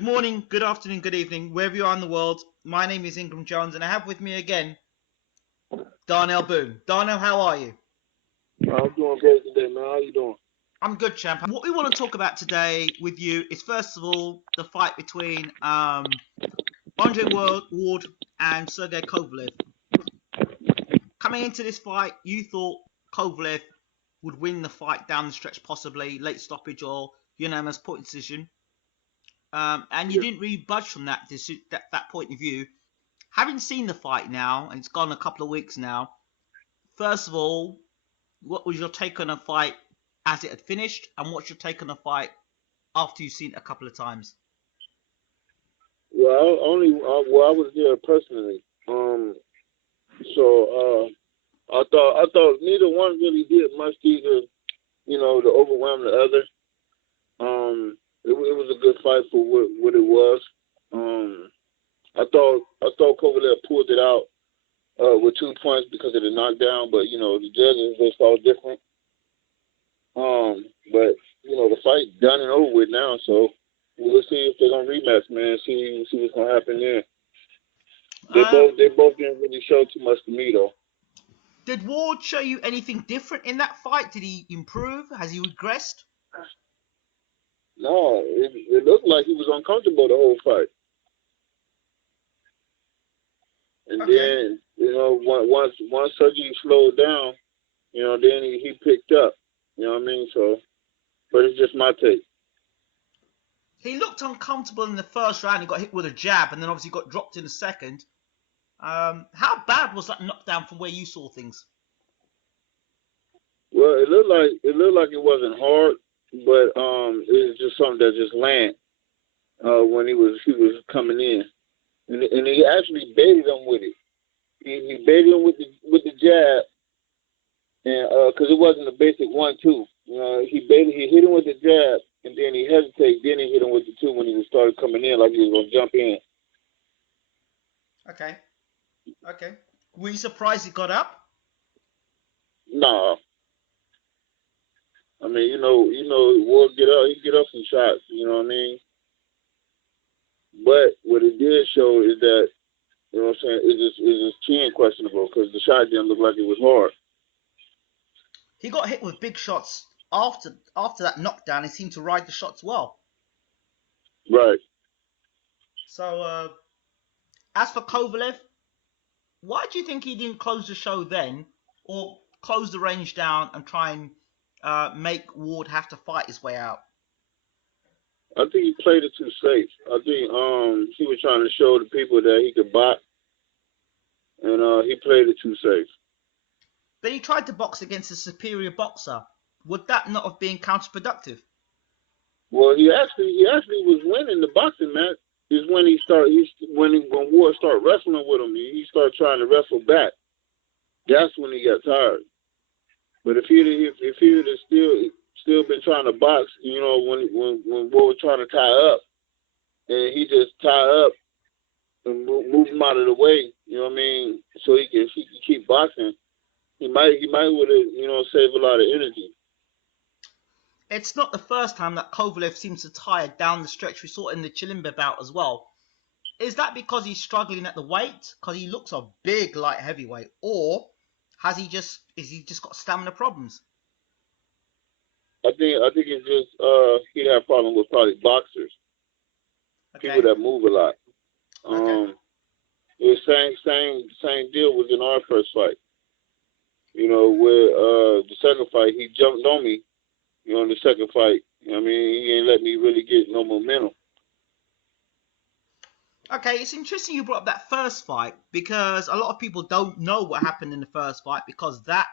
Good morning, good afternoon, good evening, wherever you are in the world. My name is Ingram Jones, and I have with me again Darnell Boone. Darnell, how are you? I'm doing great today, man. How you doing? I'm good, champ. What we want to talk about today with you is, first of all, the fight between Andre Ward and Sergey Kovalev. Coming into this fight, you thought Kovalev would win the fight down the stretch, possibly late stoppage or unanimous point decision. And you didn't really budge from that point of view. Having seen the fight now, and it's gone a couple of weeks now, first of all, what was your take on the fight as it had finished, and what's your take on the fight after you've seen it a couple of times? Well, I was there personally. I thought neither one really did much either, to overwhelm the other. It was a good fight for what it was. I thought Kovalev pulled it out with 2 points because of the knockdown, but the judges they saw different. But the fight done and over with now, so we'll see if they're gonna rematch, man. See what's gonna happen there. They both didn't really show too much to me though. Did Ward show you anything different in that fight? Did he improve? Has he regressed? No, it looked like he was uncomfortable the whole fight. And Okay. then, once Sergey slowed down, then he picked up. You know what I mean? So, but it's just my take. He looked uncomfortable in the first round. He got hit with a jab, and then obviously got dropped in the second. How bad was that knockdown from where you saw things? Well, it looked like it wasn't hard, but it was just something that just landed when he was coming in, and he actually baited him with it. He baited him with the jab, and because it wasn't a basic 1-2. He hit him with the jab, and then he hesitated. Then he hit him with the 2 when he started coming in like he was gonna jump in. Okay. Were you surprised he got up? Nah. I mean, Ward he get up some shots, you know what I mean? But what it did show is that, you know what I'm saying, is his chin questionable because the shot didn't look like it was hard. He got hit with big shots after that knockdown. He seemed to ride the shots well. Right. So, as for Kovalev, why do you think he didn't close the show then, or close the range down and try and make Ward have to fight his way out? I think he played it too safe. I think he was trying to show the people that he could box, and he played it too safe. But he tried to box against a superior boxer. Would that not have been counterproductive? Well, he actually was winning the boxing match. Is when when Ward started wrestling with him, he started trying to wrestle back. That's when he got tired. But if he'd have still been trying to box, when Ward was trying to tie up, and he just tie up and move him out of the way, you know what I mean, so he can keep boxing, he might would have saved a lot of energy. It's not the first time that Kovalev seems to tire down the stretch. We saw it in the Chilimba bout as well. Is that because he's struggling at the weight? Because he looks a big light heavyweight, or is he just got stamina problems? I think it's just he had a problem with probably boxers, people that move a lot. Okay. The same deal was in our first fight. Where the second fight he jumped on me. In the second fight, I mean, he ain't let me really get no momentum. Okay, it's interesting you brought up that first fight because a lot of people don't know what happened in the first fight because that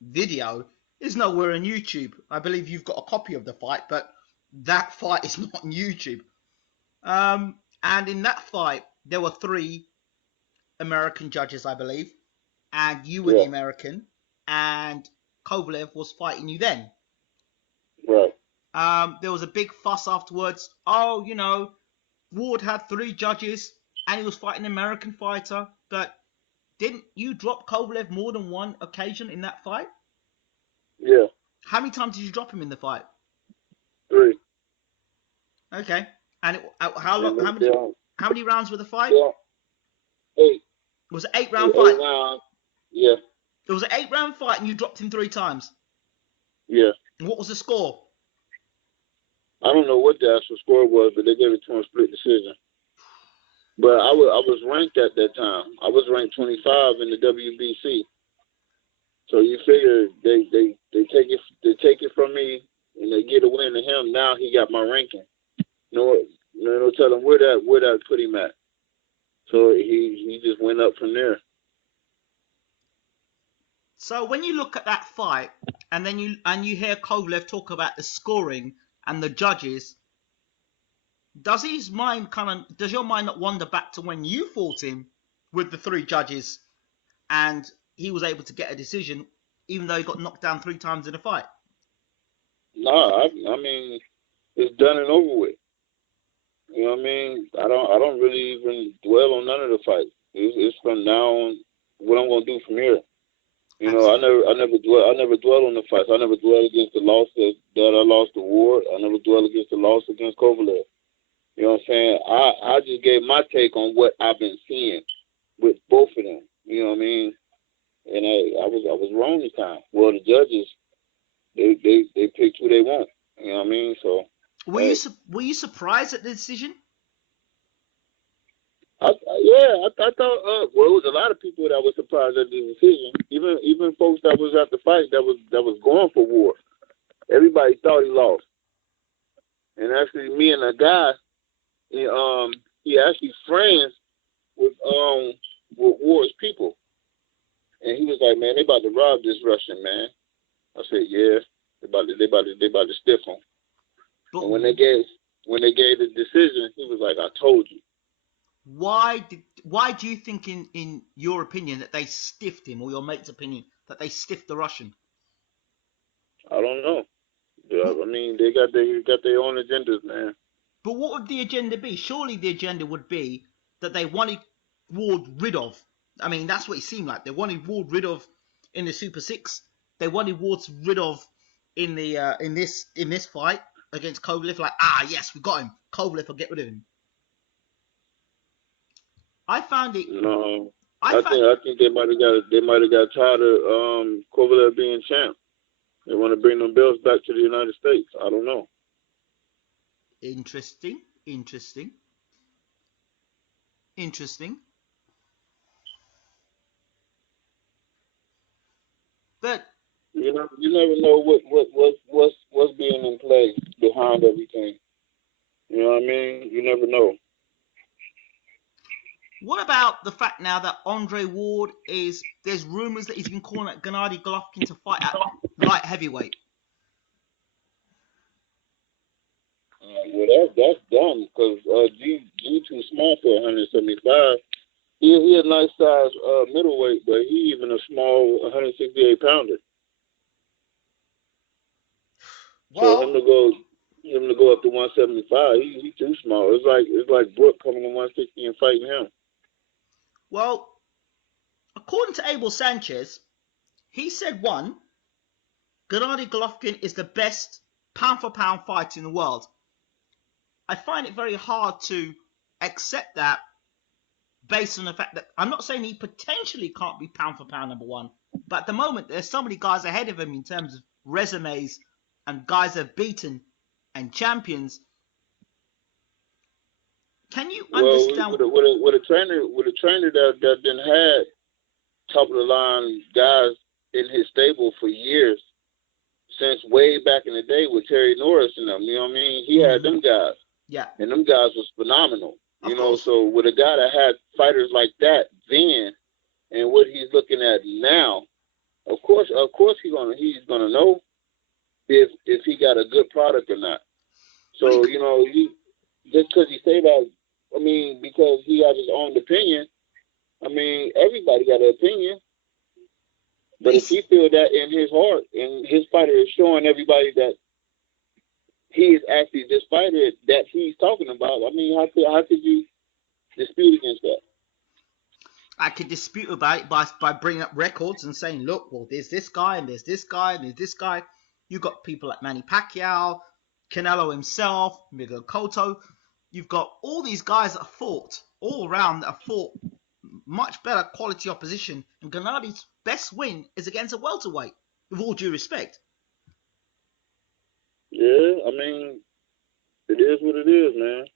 video is nowhere on YouTube. I believe you've got a copy of the fight, but that fight is not on YouTube. And in that fight, there were 3 American judges, I believe, and you were the American, and Kovalev was fighting you then. Right. There was a big fuss afterwards. Oh, Ward had 3 judges, and he was fighting an American fighter. But didn't you drop Kovalev more than one occasion in that fight? Yeah. How many times did you drop him in the fight? 3. Okay. And how long? How many rounds were the fight? Yeah, 8. It was an 8-round Yeah, fight. 8 rounds. Yeah. It was an 8-round fight, and you dropped him 3 times. Yeah. And what was the score? I don't know what the actual score was, but they gave it to him split decision. But I was ranked at that time. I was ranked 25 in the WBC. So you figure they take it from me and they get a win to him. Now he got my ranking. No telling where that put him at. So he just went up from there. So when you look at that fight, and then you hear Kovalev talk about the scoring and the judges, does your mind not wander back to when you fought him with the 3 judges, and he was able to get a decision, even though he got knocked down 3 times in a fight? Nah, I mean it's done and over with. You know what I mean? I don't really even dwell on none of the fights. It's from now on what I'm gonna do from here. You know, I never dwell on the fights. I never dwell against the loss that I lost to Ward. I never dwell against the loss against Kovalev. You know what I'm saying? I just gave my take on what I've been seeing with both of them. You know what I mean? And I was wrong this time. Well, the judges they picked who they want. You know what I mean? So were you surprised at the decision? I thought well, it was a lot of people that were surprised at the decision. Even folks that was at the fight that was going for Ward. Everybody thought he lost. And actually, me and a guy, he actually friends with Ward's people, and he was like, "Man, they about to rob this Russian man." I said, "Yeah, they about to stiff him." But and when they gave the decision, he was like, "I told you." Why do you think, in your opinion, that they stiffed him, or your mate's opinion, that they stiffed the Russian? I don't know. Yeah, I mean, they got their own agendas, man. But what would the agenda be? Surely the agenda would be that they wanted Ward rid of. I mean, that's what it seemed like. They wanted Ward rid of in the Super 6. They wanted Ward rid of in the in this fight against Kovalev. Like, yes, we got him. Kovalev will get rid of him. I found it. No, I think they might have got tired of Kovalev being champ. They want to bring them belts back to the United States. I don't know. Interesting. But you never know what's being in play behind everything. You know what I mean? You never know. What about the fact now that Andre Ward there's rumours that he's been calling at Gennady Golovkin to fight at light heavyweight? Well, that's dumb because G too small for 175. He a nice size middleweight, but he even a small 168 pounder. Well, so him to go up to 175, he too small. It's like Brooke coming to 160 and fighting him. Well, according to Abel Sanchez, he said Gennady Golovkin is the best pound-for-pound fighter in the world. I find it very hard to accept that based on the fact that I'm not saying he potentially can't be pound-for-pound number 1, but at the moment there's so many guys ahead of him in terms of resumes and guys that have beaten and champions. Can you understand? With a trainer that been had top of the line guys in his stable for years, since way back in the day with Terry Norris and them, you know what I mean? He had them guys. Yeah. And them guys was phenomenal. Of you know, course. So with a guy that had fighters like that then and what he's looking at now, of course he's gonna know if he got a good product or not. So, you know, just because he say that, I mean, because he has his own opinion, I mean, everybody got an opinion. But if he feel that in his heart and his fighter is showing everybody that he is actually this fighter that he's talking about, I mean, how could you dispute against that? I could dispute about it by bringing up records and saying, look, well, there's this guy and there's this guy and there's this guy. You got people like Manny Pacquiao, Canelo himself, Miguel Cotto. you've got all these guys that have fought all around that have fought much better quality opposition, and Gennadi's best win is against a welterweight, with all due respect. Yeah, I mean, it is what it is, man.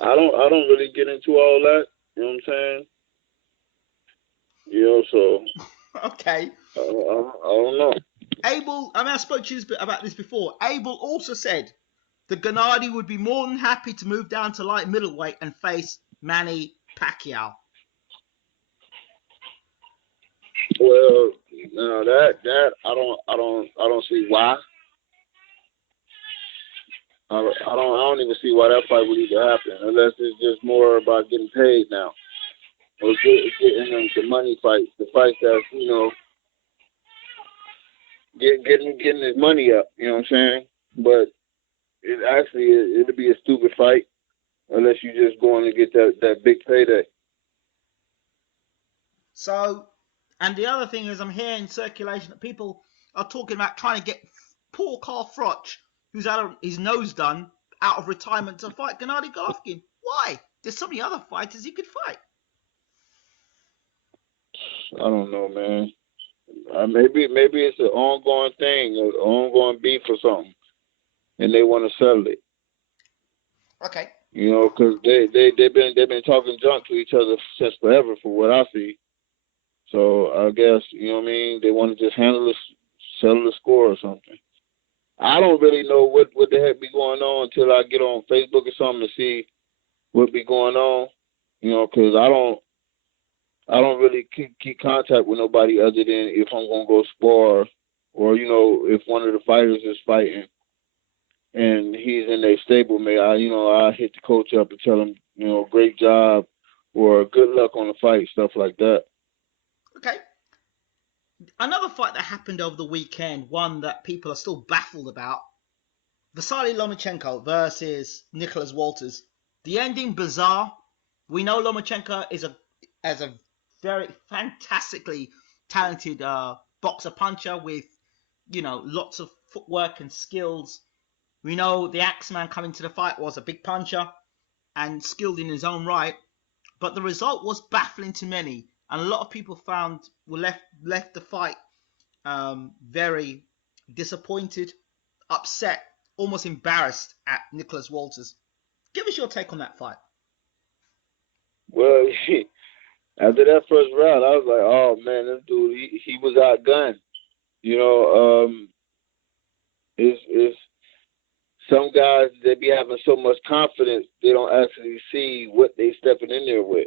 I don't really get into all that. You know what I'm saying? You know, so Okay. I don't know. Abel, I mean, I spoke to you about this before. Abel also said that Gennady would be more than happy to move down to light middleweight and face Manny Pacquiao. Well, no, that I don't see why. I don't even see why that fight would even happen unless it's just more about getting paid now or getting the money fights, the fights that getting his money up. You know what I'm saying? But it'll be a stupid fight unless you just going to get that big payday. So, and the other thing is, I'm hearing circulation that people are talking about trying to get poor Carl Froch, who's had his nose done, out of retirement to fight Gennady Golovkin. Why? There's so many other fighters he could fight. I don't know, man. Maybe it's an ongoing thing, an ongoing beef or something, and they want to settle it. Okay. You know, because they've been talking junk to each other since forever, for what I see. So I guess, you know what I mean, they want to just settle the score or something. I don't really know what the heck be going on until I get on Facebook or something to see what be going on. You know, because I don't really keep contact with nobody other than if I'm gonna go spar, or if one of the fighters is fighting and he's in their stablemate, I hit the coach up and tell him, great job or good luck on the fight, stuff like that. Okay. Another fight that happened over the weekend, one that people are still baffled about, Vasily Lomachenko versus Nicholas Walters. The ending bizarre. We know Lomachenko is a very fantastically talented boxer puncher with lots of footwork and skills. We know the Axeman coming to the fight was a big puncher and skilled in his own right, but the result was baffling to many, and a lot of people were left the fight very disappointed, upset, almost embarrassed at Nicholas Walters. Give us your take on that fight. Well, after that first round, I was like, oh man, this dude, he was outgunned. It's some guys, they be having so much confidence they don't actually see what they stepping in there with.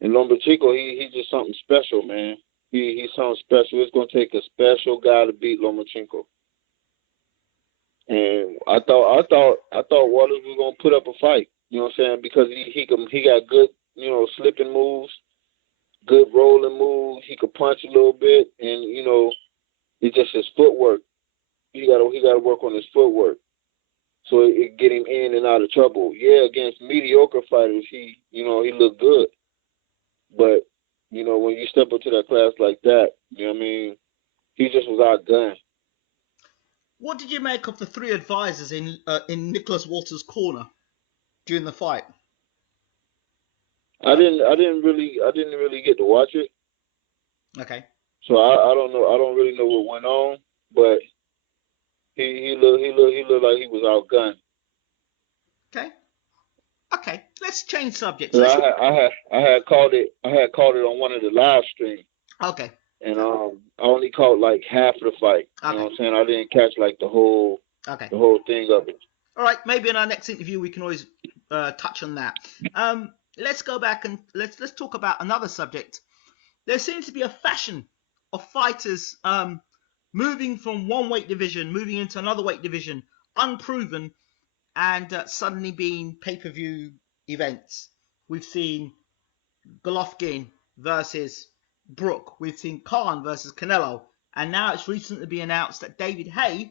And Lomachenko, he's just something special, man. He's something special. It's gonna take a special guy to beat Lomachenko. And I thought Waters was gonna put up a fight. You know what I'm saying? Because he got good, slipping moves, good rolling moves. He could punch a little bit, and it's just his footwork. He gotta work on his footwork, so it get him in and out of trouble. Yeah, against mediocre fighters, he looked good, but when you step up to that class like that, you know what I mean, he just was outgunned. What did you make of the three advisors in Nicholas Walters' corner during the fight? I didn't really get to watch it. Okay. So I don't know. I don't really know what went on, but he looked like he was outgunned. Okay. Let's change subjects. I had called it on one of the live streams. Okay. And I only caught like half of the fight. Okay. You know what I'm saying? I didn't catch like the whole thing of it. All right. Maybe in our next interview we can always touch on that. Let's go back and let's talk about another subject. There seems to be a fashion of fighters moving from one weight division, moving into another weight division, unproven, and suddenly being pay-per-view events. We've seen Golovkin versus Brook. We've seen Khan versus Canelo. And now it's recently been announced that David Haye,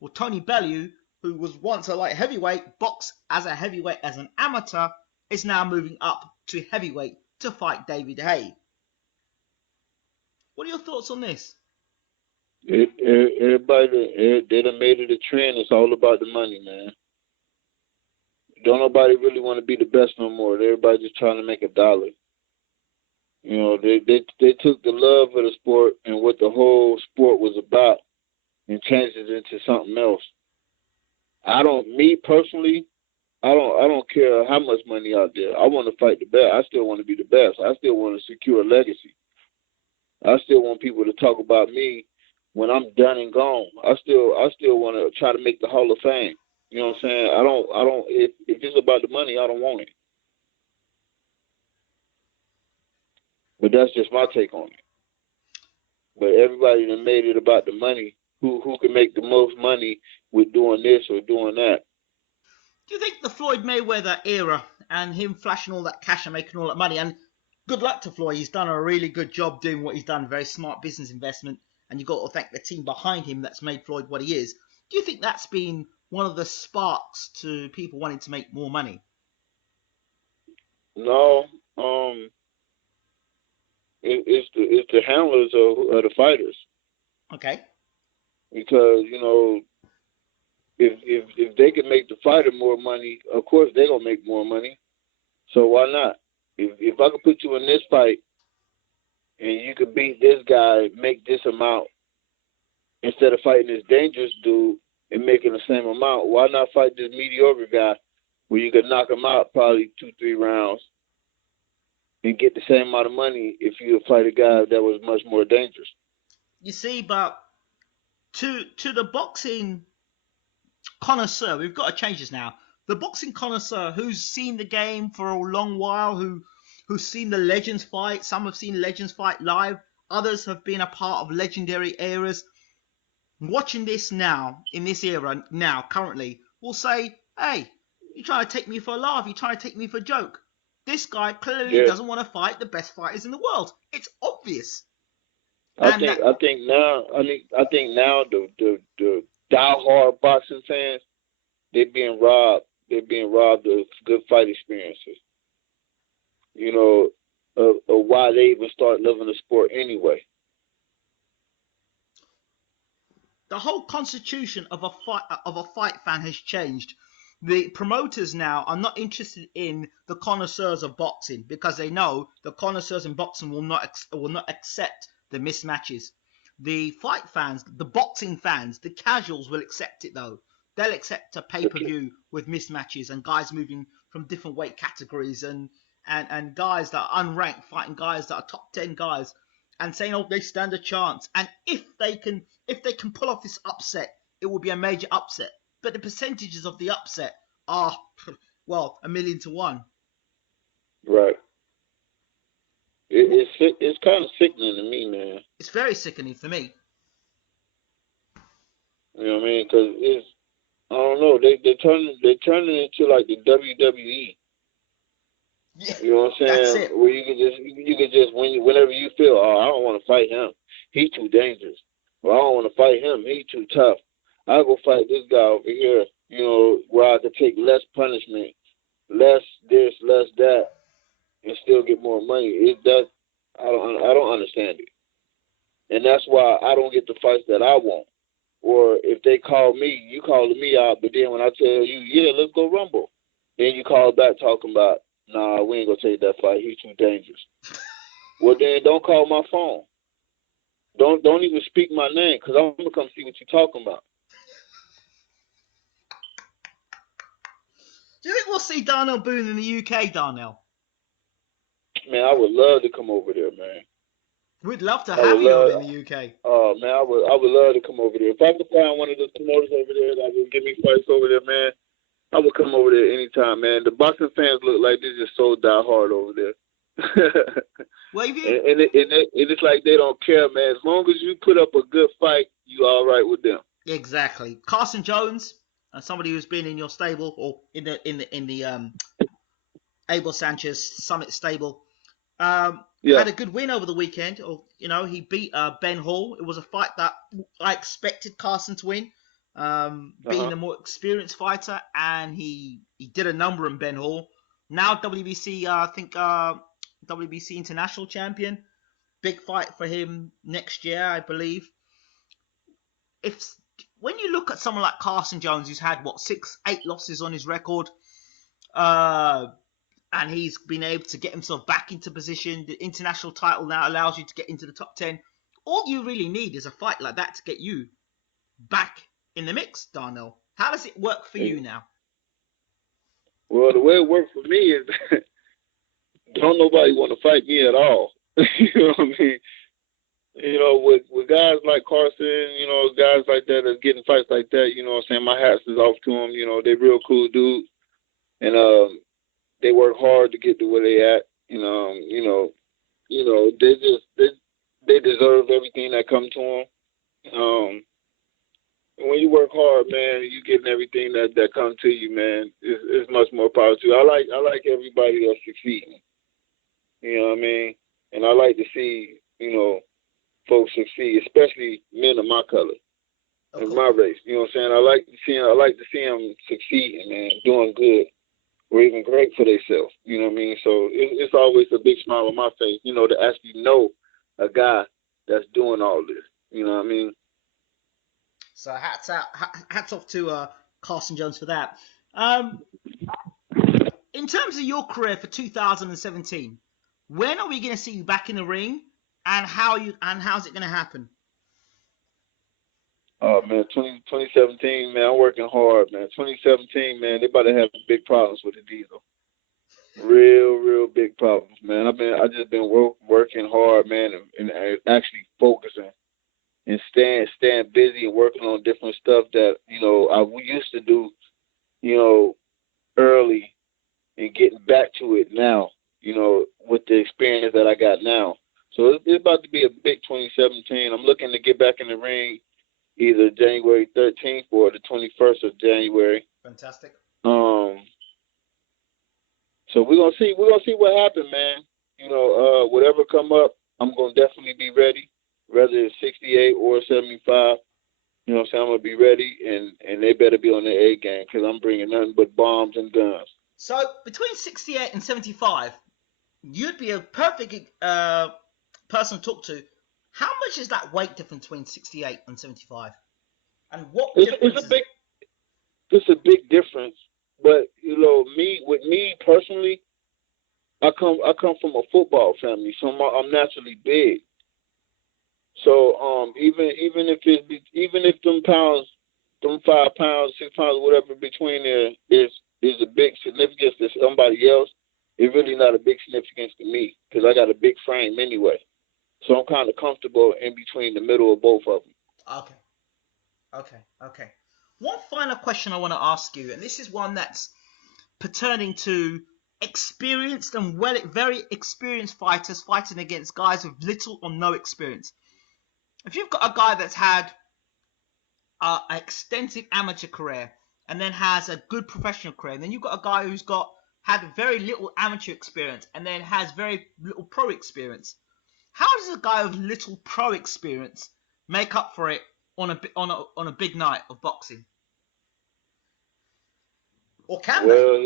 or Tony Bellew, who was once a light heavyweight, boxed as a heavyweight as an amateur, is now moving up to heavyweight to fight David Haye. What are your thoughts on this? Everybody, they done made it a trend. It's all about the money, man. don't nobody really want to be the best no more. Everybody just trying to make a dollar. You know, they took the love of the sport and what the whole sport was about and changed it into something else. Me personally, I don't care how much money out there. I want to fight the best. I still want to be the best. I still want to secure a legacy. I still want people to talk about me when I'm done and gone. I still want to try to make the Hall of Fame. You know what I'm saying? I don't. If it's about the money, I don't want it. But that's just my take on it. But everybody that made it about the money, who can make the most money with doing this or doing that. Do you think the Floyd Mayweather era and him flashing all that cash and making all that money, and good luck to Floyd, he's done a really good job doing what he's done, very smart business investment, and you've got to thank the team behind him that's made Floyd what he is. Do you think that's been one of the sparks to people wanting to make more money? No, it's the handlers of the fighters. Okay. Because, you know, if they can make the fighter more money, of course they're gonna make more money. So why not? If I could put you in this fight and you could beat this guy, make this amount, instead of fighting this dangerous dude and making the same amount, why not fight this mediocre guy where you could knock him out probably 2-3 rounds and get the same amount of money if you fight a guy that was much more dangerous? You see, but to the boxing connoisseur, we've got to change this now. The boxing connoisseur who's seen the game for a long while, who's seen the legends fight. Some have seen legends fight live. Others have been a part of legendary eras. Watching this now, in this era, now, currently, will say, hey, you're trying to take me for a laugh. You're trying to take me for a joke. This guy clearly doesn't want to fight the best fighters in the world. It's obvious. I think now the diehard boxing fans, they're being robbed. They're being robbed of good fight experiences. You know, of why they even start loving the sport anyway. The whole constitution of a fight fan has changed. The promoters now are not interested in the connoisseurs of boxing because they know the connoisseurs in boxing will not accept the mismatches. The fight fans, the boxing fans, the casuals will accept it though. They'll accept a pay-per-view with mismatches and guys moving from different weight categories and guys that are unranked fighting guys that are top 10 guys and saying, oh, they stand a chance. And if they can pull off this upset, it will be a major upset. But the percentages of the upset are, well, 1,000,000 to 1. Right. It's kind of sickening to me, man. It's very sickening for me. You know what I mean? Because I don't know. They're turning it into like the WWE. Yeah, you know what I'm saying? That's it. Where you could just whenever you feel, oh, I don't want to fight him. He's too dangerous. Or I don't want to fight him. He's too tough. I'll go fight this guy over here. You know, where I could take less punishment, less this, less that, and still get more money. I don't understand it. And that's why I don't get the fights that I want. Or if they call me, you calling me out, but then when I tell you, yeah, let's go rumble, then you call back talking about, nah, we ain't gonna take that fight. He's too dangerous. Well, then don't call my phone. Don't even speak my name, because I'm gonna come see what you're talking about. Do you think we'll see Darnell Boone in the UK, Darnell? Man, I would love to come over there, man. We'd love to have you over in the UK. Oh man, I would love to come over there. If I could find one of the promoters over there that would give me fights over there, man, I would come over there anytime, man. The boxing fans look like they're just so diehard over there. Well, and it's like they don't care, man. As long as you put up a good fight, you all right with them. Exactly. Carson Jones, somebody who's been in your stable or in the Abel Sanchez Summit stable, had a good win over the weekend. Or he beat Ben Hall. It was a fight that I expected Carson to win, being a more experienced fighter, and he did a number on Ben Hall. Now WBC, WBC International Champion. Big fight for him next year, I believe. When you look at someone like Carson Jones, who's had 6-8 losses on his record, And he's been able to get himself back into position. The international title now allows you to get into the top 10. All you really need is a fight like that to get you back in the mix, Darnell. How does it work for you now? Well, the way it works for me is don't nobody want to fight me at all. You know what I mean? You know, with guys like Carson, you know, guys like that that's getting fights like that, you know what I'm saying? My hats is off to them. You know, they're real cool dudes. And they work hard to get to where they at. They deserve everything that comes to them. When you work hard, man, you getting everything that comes to you, man. It's much more power to you. I like everybody that's succeeding. You know what I mean? And I like to see, you know, folks succeed, especially men of my color, in my race. You know what I'm saying? I like to see them succeeding, man, doing good, or even great for themselves. You know what I mean? So it's always a big smile on my face, you know, to actually know a guy that's doing all this. You know what I mean? So hats off to Carson Jones for that. In terms of your career for 2017, when are we going to see you back in the ring, and how's it going to happen? Oh man, 2017, man, I'm working hard, man. 2017, man, they about to have big problems with the Diesel. Real big problems, man. I just been working hard, man, and actually focusing and staying busy and working on different stuff that, you know, we used to do, you know, early, and getting back to it now, you know, with the experience that I got now. So it's about to be a big 2017. I'm looking to get back in the ring either January 13th or the 21st of January. Fantastic. So we're gonna see what happens, man. You know, whatever come up, I'm gonna definitely be ready, whether it's 68 or 75. You know what I'm saying? I'm gonna be ready, and they better be on their A game, because I'm bringing nothing but bombs and guns. So between 68 and 75, you'd be a perfect person to talk to. How much is that weight difference between 68 and 75? And what difference is it? It's a big difference. But, you know, with me personally, I come from a football family, so I'm naturally big. So even if them 5 pounds, 6 pounds, whatever between there is a big significance to somebody else, it's really not a big significance to me, because I got a big frame anyway. So I'm kind of comfortable in between the middle of both of them. Okay. One final question I want to ask you, and this is one that's pertaining to experienced and very experienced fighters fighting against guys with little or no experience. If you've got a guy that's had an extensive amateur career and then has a good professional career, and then you've got a guy who's had very little amateur experience and then has very little pro experience, how does a guy with little pro experience make up for it on a big night of boxing? Or can they? Well,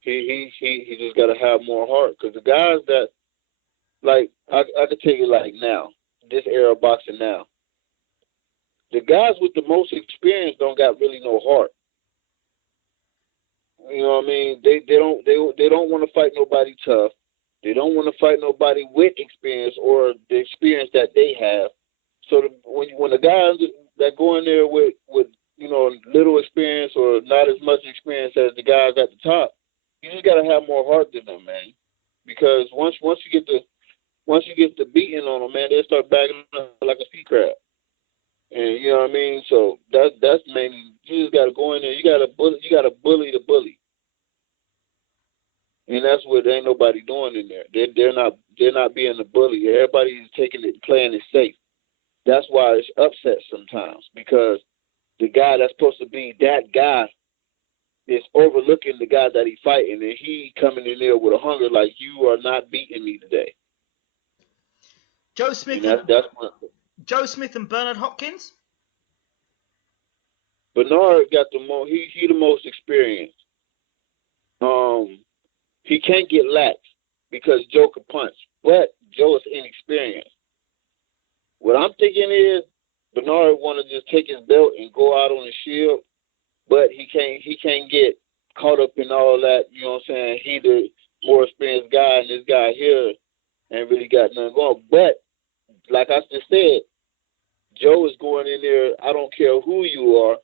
he just got to have more heart, because the guys that, like, I could tell you, like, now, this era of boxing now, the guys with the most experience don't got really no heart. You know what I mean? They don't want to fight nobody tough. They don't want to fight nobody with experience or the experience that they have. So when the guys that go in there with you know, little experience or not as much experience as the guys at the top, you just gotta have more heart than them, man. Because once you get the beating on them, man, they'll start backing up like a sea crab. And you know what I mean? So that's mainly, you just gotta go in there. You gotta bully the bully. And that's what ain't nobody doing in there. They're not being the bully. Everybody's taking it, playing it safe. That's why it's upset sometimes, because the guy that's supposed to be that guy is overlooking the guy that he's fighting, and he coming in there with a hunger like, you are not beating me today. Joe Smith and Bernard Hopkins? Bernard got the most, he the most experienced. He can't get lax because Joe can punch, but Joe is inexperienced. What I'm thinking is Bernard want to just take his belt and go out on the shield, but he can't get caught up in all that, you guy here ain't really got nothing going. But like I just said, Joe is going in there. I don't care who you are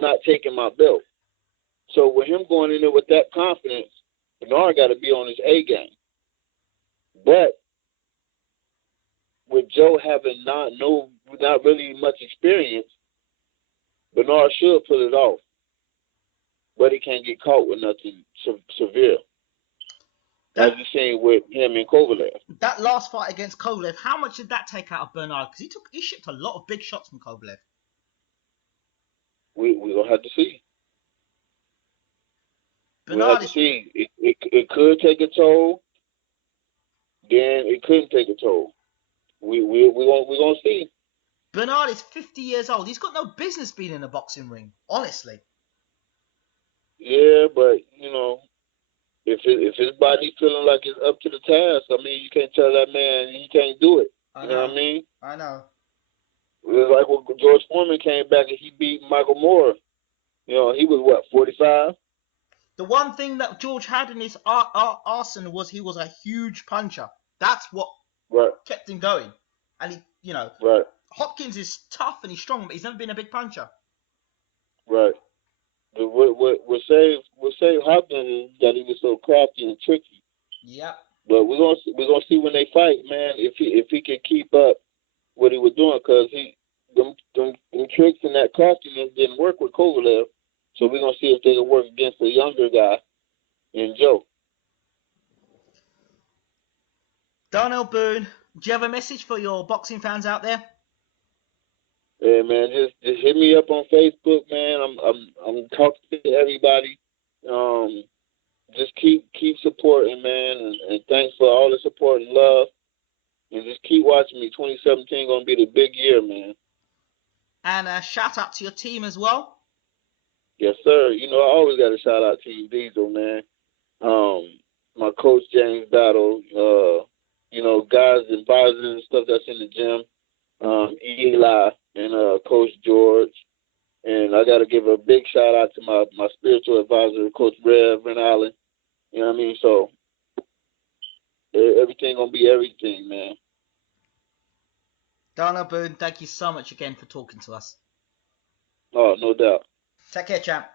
not taking my belt. So with him going in there with that confidence, Bernard got to be on his A game. But with Joe having not really much experience, Bernard should pull it off. But he can't get caught with nothing severe. As you seen with him and Kovalev. That last fight against Kovalev, how much did that take out of Bernard? Because he shipped a lot of big shots from Kovalev. We're going to have to see. We'll have to see. It could take a toll. Then it couldn't take a toll. We're going to see. Bernard is 50 years old. He's got no business being in a boxing ring, honestly. Yeah, but, you know, if his body feeling like it's up to the task, I mean, you can't tell that man he can't do it. You know what I mean? I know. It was like when George Foreman came back and he beat Michael Moore. You know, he was, what, 45? The one thing that George had in his arsenal was he was a huge puncher. That's what kept him going. And he, you know, Hopkins is tough and he's strong, but he's never been a big puncher. Right. But what saved Hopkins is that he was so crafty and tricky. Yep. But we're gonna see when they fight, man, if he can keep up what he was doing, because them tricks and that craftiness didn't work with Kovalev. So we're gonna see if they can work against the younger guy in Joe. Darnell Boone, do you have a message for your boxing fans out there? Yeah, man, just hit me up on Facebook, man. I'm talking to everybody. Just keep supporting, man, and thanks for all the support and love. And just keep watching me. 2017 gonna be the big year, man. And a shout out to your team as well. Yes, sir. You know, I always got to shout out to you, Diesel, man. My coach, James Battle, you know, guys, advisors and stuff that's in the gym, Eli and Coach George. And I got to give a big shout out to my spiritual advisor, Coach Reverend Allen. You know what I mean? So everything going to be everything, man. Darnell Boone, thank you so much again for talking to us. Oh, no doubt. Take care, champ.